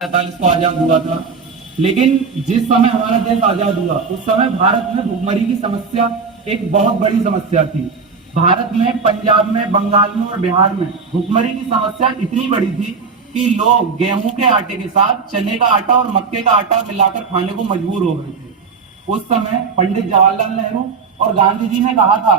पैंतालीस को आजाद हुआ था। लेकिन जिस समय हमारा देश आजाद हुआ उस समय भारत में भुखमरी की समस्या एक बहुत बड़ी समस्या थी। भारत में पंजाब में, बंगाल में और बिहार में भुखमरी की समस्या इतनी बड़ी थी कि लोग गेहूं के आटे के साथ चने का आटा और मक्के का आटा मिलाकर खाने को मजबूर हो गए थे। उस समय पंडित जवाहरलाल नेहरू और गांधी जी ने कहा था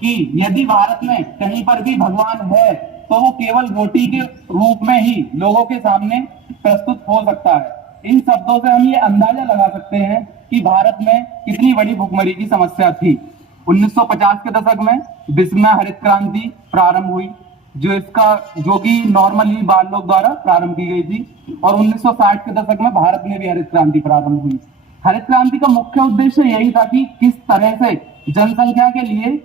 कि यदि भारत में कहीं पर भी भगवान है तो वो केवल रोटी के रूप में ही लोगों के सामने प्रस्तुत हो सकता है। इन शब्दों से हम ये अंदाजा लगा सकते हैं कि भारत में कितनी बड़ी भुखमरी की समस्या थी। 1950 के दशक में बिस्मिल्लाह हरित क्रांति प्रारंभ हुई, जो कि नॉर्मली बाल लोग द्वारा प्रारंभ की गई थी, और 1960 के दशक में भारत में भी हरित क्रांति प्रारंभ हुई। हरित क्रांति का मुख्य उद्देश्य यही था कि किस तरह से जनसंख्या के लिए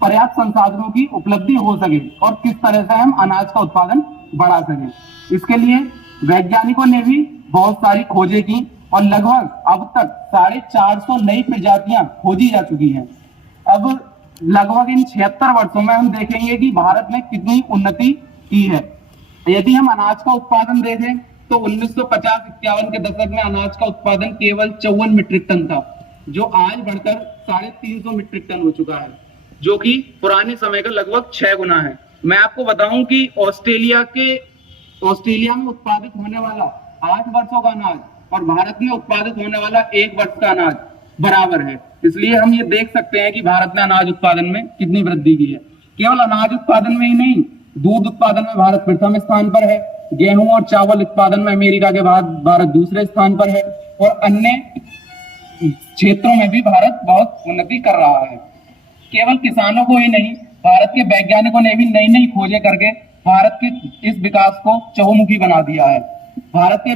पर्याप्त संसाधनों की उपलब्धि हो सके और किस तरह से हम अनाज का उत्पादन बढ़ा सके। इसके लिए वैज्ञानिकों ने भी बहुत सारी खोजें की और लगभग अब तक 450 नई प्रजातियां खोजी जा चुकी हैं। अब लगभग इन 76 वर्षों में हम देखेंगे कि भारत ने कितनी उन्नति की है। यदि हम अनाज का उत्पादन देखें तो 1950-51 के दशक में अनाज का उत्पादन केवल 54 मीट्रिक टन था, जो आज बढ़कर 350 मीट्रिक टन हो चुका है, जो कि पुराने समय का लगभग 6 गुना है। मैं आपको बताऊं कि ऑस्ट्रेलिया में उत्पादित होने वाला 8 वर्षों का अनाज और भारत में उत्पादित होने वाला 1 वर्ष का अनाज बराबर है। इसलिए हम ये देख सकते हैं कि भारत ने अनाज उत्पादन में कितनी वृद्धि की है। केवल अनाज उत्पादन में ही नहीं, दूध उत्पादन में भारत प्रथम स्थान पर है, गेहूं और चावल उत्पादन में अमेरिका के बाद भारत दूसरे स्थान पर है, और अन्य क्षेत्रों में भी भारत बहुत उन्नति कर रहा है। केवल किसानों को ही नहीं, भारत के वैज्ञानिकों ने भी नई नई खोजें करके भारत के इस विकास को चहुमुखी बना दिया है। भारत के